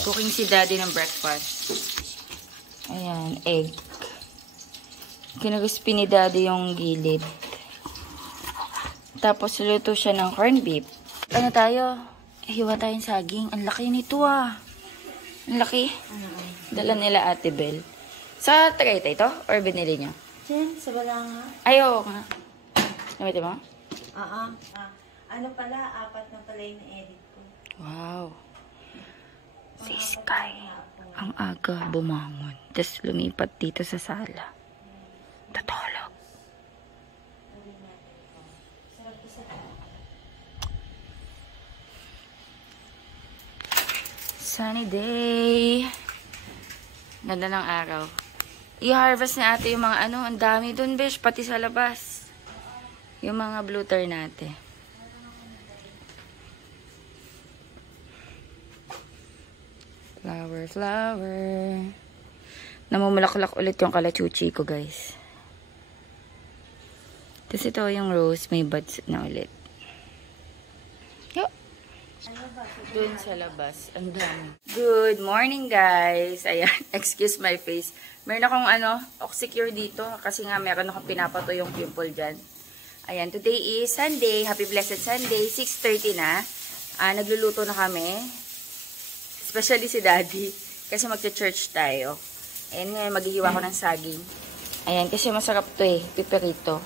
Cooking si daddy ng breakfast. Ayan, egg. Kinaguspi ni daddy yung gilid. Tapos luto siya ng corned beef. Ano tayo? Hiwa tayong saging. Ang laki nito ah. Ang laki. Dala nila Ate Bel. Sa Tagaytay ito? Or binili niyo? Jen, sa Balanga. Ayaw nga. Namiti mo? Ano pala, 4 na pala yung edit ko. Wow. Si Sky. Ang aga bumangon. Tapos lumipat dito sa sala. Tatulog. Sunny day. Ganda ng araw. I-harvest na ate yung mga ano. Ang dami dun, besh. Pati sa labas. Yung mga blue tar natin. Flower, flower. Namumulaklak ulit yung kalachuchi ko, guys. Tapos ito yung rose. May buds na ulit. Yo! Doon sa labas. Ang dami. Good morning, guys. Ayan. Excuse my face. Meron akong oxycure dito. Kasi nga meron akong pinapato yung pimple dyan. Ayan. Today is Sunday. Happy Blessed Sunday. 6:30 na. Nagluluto na kami. Especially si Daddy. Kasi magcha-church tayo. Ayan ngayon, maghihiwa ko ng saging. Ayan, kasi masarap to eh. Piperito.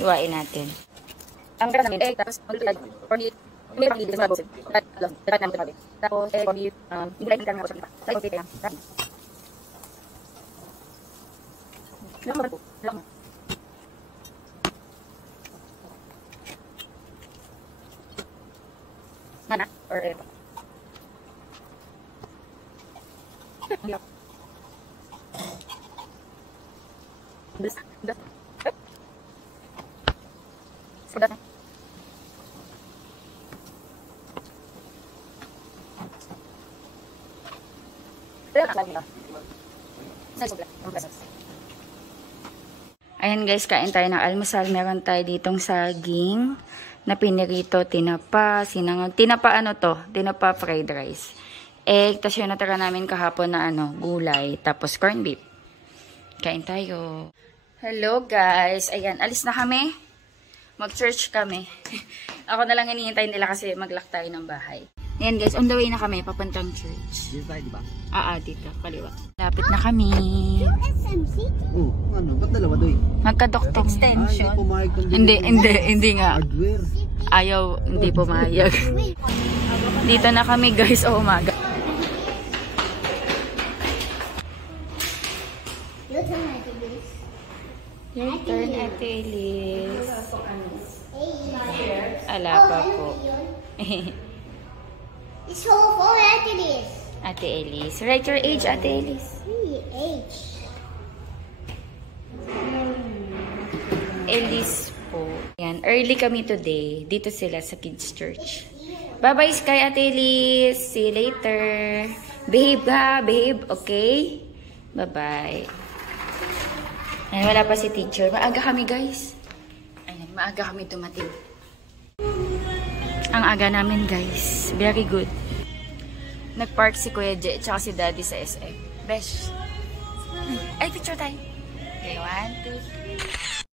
Hiwain natin. Ang ganda namin, tapos mag-lulad. Or may pag-ibig sa mga dapat namin ito. Tapos, or hindi lang kami ako sa pipa. Tapos, okay, kaya. Laman po. Laman. Mana? Or ito. Yeah. This. Ayan guys, kain tayo ng almusal. Meron tayo ditong saging na pinirito, tinapa, sinangag. Tinapa ano to? Tinapa fried rice. Egg, tapos yung natara namin kahapon na gulay, tapos corned beef. Kain tayo. Hello guys. Ayan, alis na kami. Mag-church kami. Ako na lang hinihintay nila kasi mag-lock tayo ng bahay. Ayan guys, on the way na kami, papuntang church. Dito tayo, diba? Dito, kaliwa. Lapit na kami. Oh, ba't dalawa doy? Magka-doktor. Extension. Hindi nga. Hardware. Ayaw, hindi pumayag. Dito na kami guys, umaga. Your turn, Ate Elise. Ala pa po. It's all for Ate Elise. Ate Elise. Write your age, Ate Elise. Age. Elise po. Yan, early kami today. Dito sila sa Kids Church. Bye-bye, Sky, Ate Elise. See you later. Behave ha, behave, okay? Bye-bye. Ayan, wala pa si teacher. Maaga kami, guys. Ayan, maaga kami dumating. Ang aga namin, guys. Very good. Nag-park si Kuya J, tsaka si Daddy sa SM. Besh. Ay, picture tayo. Okay, 1, 2, 3.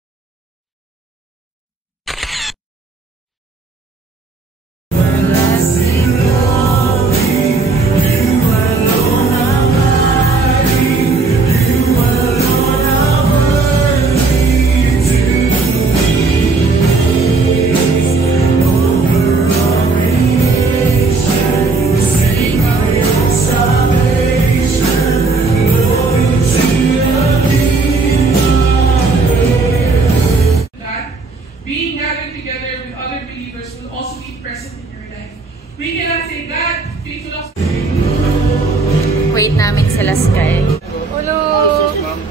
wait namin sila Sky. Hello!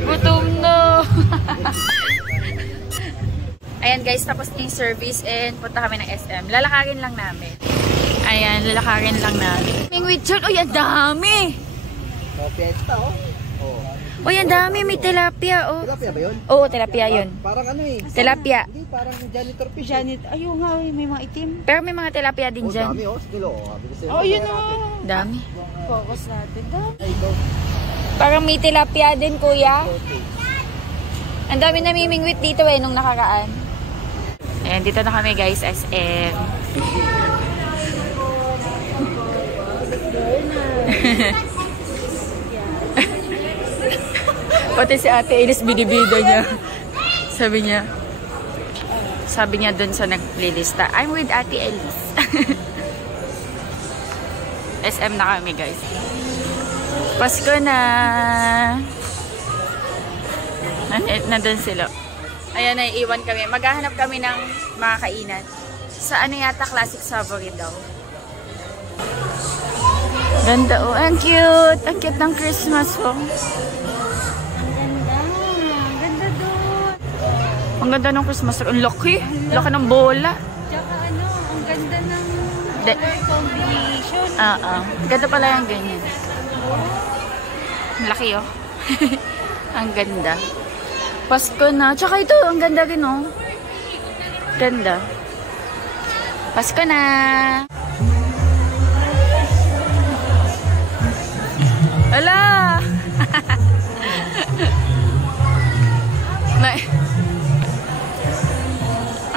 Gutom na! Ayan guys, tapos na yung service and punta kami ng SM. Lalakarin lang namin. Ayan, lalakarin lang namin. May witchet! Uy, ang dami! Fiesta, oh. Uy, ang dami! May tilapia, oh. Tilapia ba yun? Oo, tilapia yun. Parang ano eh. Tilapia. Hindi, parang janitor fish. Ayun nga, may mga itim. Pero may mga tilapia din Oh, dyan. dami oh. Sige, oh. Oh, yun oh. Dami. Focus natin. Dami. Parang may tilapia din, kuya. Ang dami namimingwit dito eh, nung nakaraan. Ayan, dito na kami guys, SM. Pati si Ate Elis binibida niya. Sabi niya dun sa naglilista, I'm with Ate Elis. SM na kami guys. Pasko na. Nandun sila. Ayan, naiiwan kami. Maghahanap kami ng mga kainan. Sa ano yata, Classic Savory daw. Ganda oh. Ang cute. Ang cute ng Christmas oh. Ang ganda ng Christmas. Ang laki. Laki ng bola. Tsaka ano, ang ganda ng color combination. Ganda pala yung ganyan. Ang laki oh. Ang ganda. Pasko na. Tsaka ito, ang ganda rin oh. Ganda. Pasko na. Ala!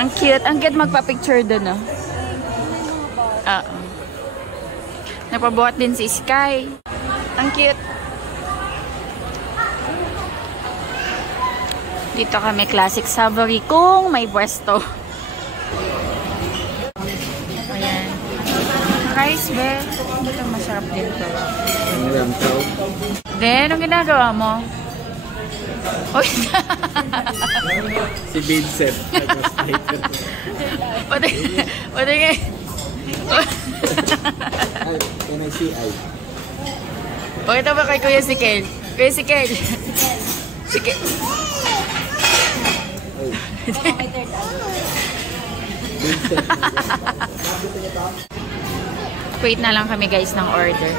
Ang cute. Ang cute magpa-picture dun, oh. Napabuhat din si Sky. Ang cute. Dito kami Classic Savory kung may pwesto. Ayan. Rice, be. Ito masarap din to. Then, anong ginagawa mo? Uy! Si Vincent. Pati nga. Can I see I? Pakita ba kay Kuya si Kel? Kuya si Kel. Si Kel. Wait na lang kami guys ng order.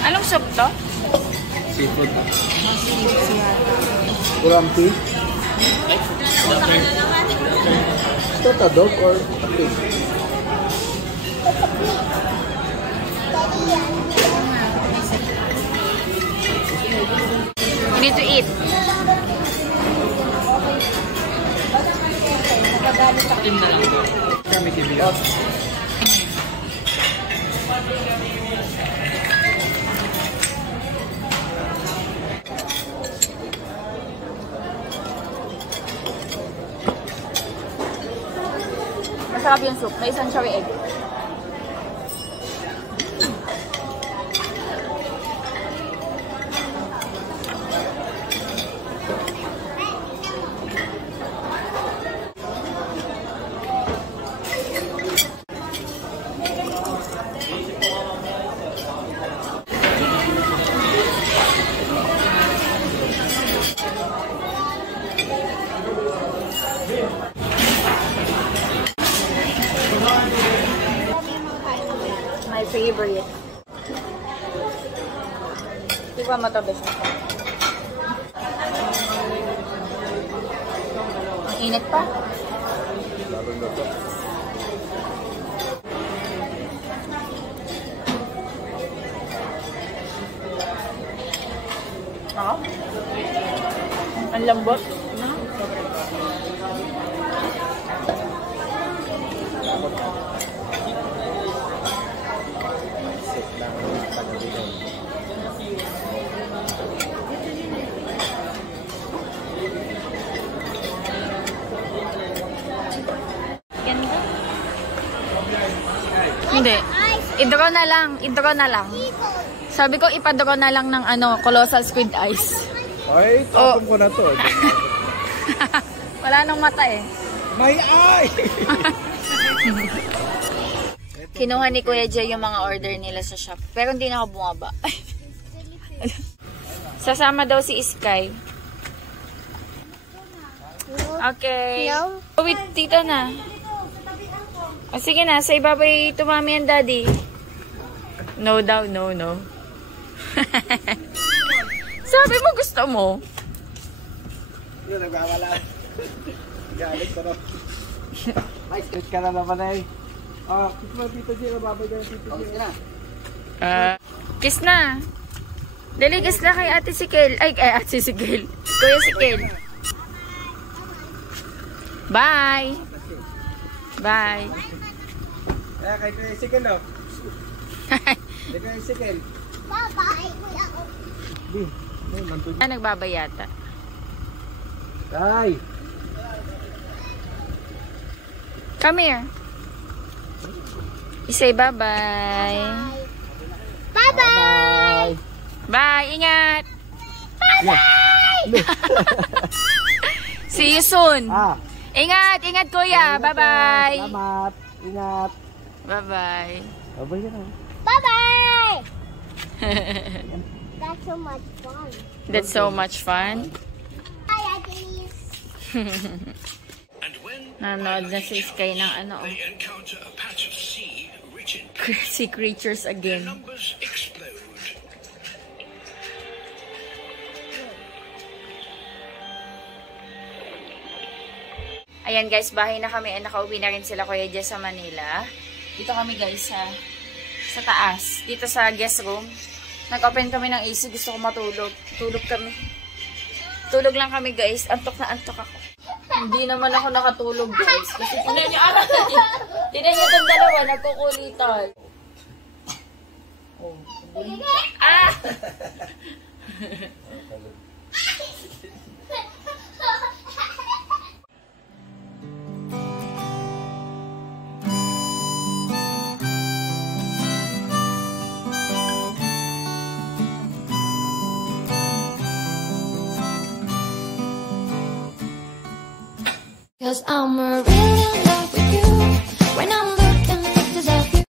Anong soup to? Seafood. Grumpy? Is that a dog or a pig? We need to eat. Masarap yung soup. May isang cherry egg. My favorite. Di ba matabi siya? Ang init pa. Ako? Ang lambot. Hindi. I-draw na lang. I-draw na lang. Sabi ko, ipa-draw na lang ng ano, colossal squid eyes. Ay, tapon ko na to. Wala nang mata eh. My eye! Kinuha ni Kuya Jay yung mga order nila sa shop. Pero hindi na ako bumaba. Sasama daw si Sky. Okay. No. Oh, wait, tita na. O, sige na. Say bye-bye to mommy and daddy. No daw, no. Sabi mo gusto mo. Yun, nagwawala. Galit ko na. Ay, straight ka na naman eh. Kiss mo Tito G. Mababay ka ng Tito G. Kiss na. Dali, kiss na kay Ate Sikel. Ay, Ate Sikel. Kuya Sikel. Bye. Bye. Kaya kay Kuya Sikel, oh. Kay Kuya Sikel. Bye-bye, Kuya. Di, nandun. Nagbabay yata. Ay! Come here. I-say bye-bye. Bye-bye. Bye. Ingat. Bye-bye. See you soon. Ingat, kuya. Bye-bye. Salamat. Ingat. Bye-bye. Babay ka na. Bye-bye. That's so much fun. That's so much fun. Hi, Agnes. Nanood na si Sky ng ano, oh. Sea creatures again. Ayan guys, bahay na kami. Nakauwi na rin sila Kuya Jess sa Manila. Dito kami guys sa taas. Dito sa guest room. Nag-open kami ng AC. Gusto ko matulog. Tulog kami. Tulog lang kami guys. Antok na antok ako. Hindi naman ako nakatulog guys. Kasi tinan nyo, tinan nyo itong dalawa. Nagkukulitan. Oh. Ah! Cause I'm a real love.